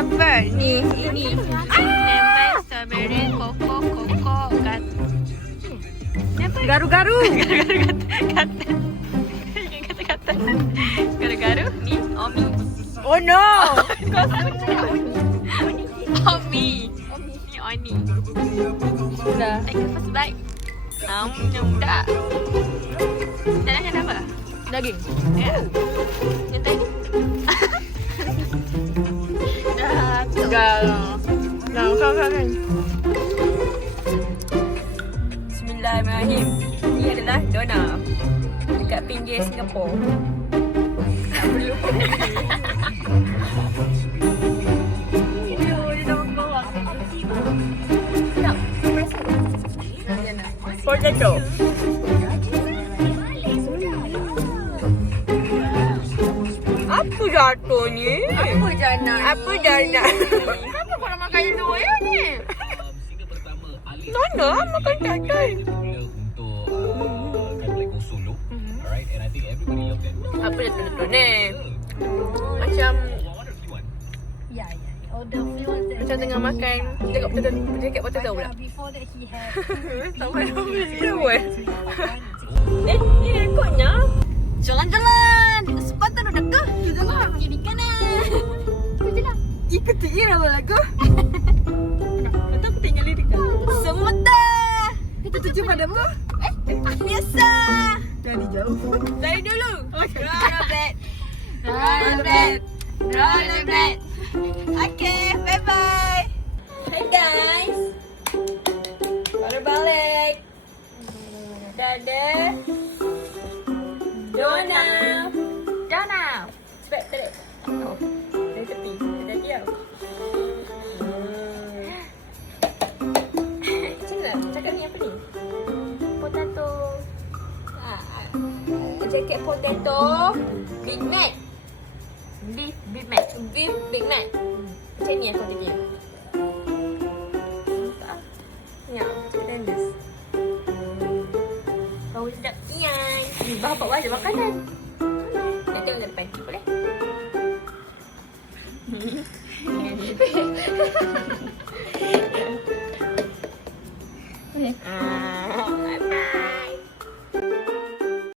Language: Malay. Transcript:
apa? Ni. Lemon, strawberry, koko, kat. Ni apa? Garu-garu. Kata-kata. Garu-garu. Ni Omi. Oh no. Omi. Ni Oni. Sudah. Take the first bite. Dah. Dan macam apa? Daging. Ya. Yang tadi? Dah. Dah. Dah, kan. Bismillahirrahmanirrahim. Ini adalah Dona dekat pinggir Singapura. Tak perlu pun. Potato. Apa jatuh ni? Apa jana? Apa jana? Kenapa korang makan dua ya ni? Mana makan cabai? Apa jatuh ni? Macam macam tengah makan dekat potato pula. Sampai tahu ni rekodnya. Jalan-jalan. Sepatah dah dekat. Jalan kiri kanan. Tu je lah. Ikuti irama lagu. Atau aku tinggal lirik kan? Semata. Tertuju padamu? Biasa. Dari jauh. Dari dulu. Okay. Rollerblade. Rollerblade. Rollerblade. Okay, bye-bye. Hey guys. Baru balik. Dadah. Dona. Sebab teruk. Oh, dari tepi. Dari diam. Macam mana? Cakap ni apa ni? Potato. Jacket potato. Big Mac. Beef Big Mac. Beef Big Mac. Macam ni aku cakap. Ya, macam this. Bau sedap ian. Bapak bawa je makanan. Nak tengok depan. Boleh?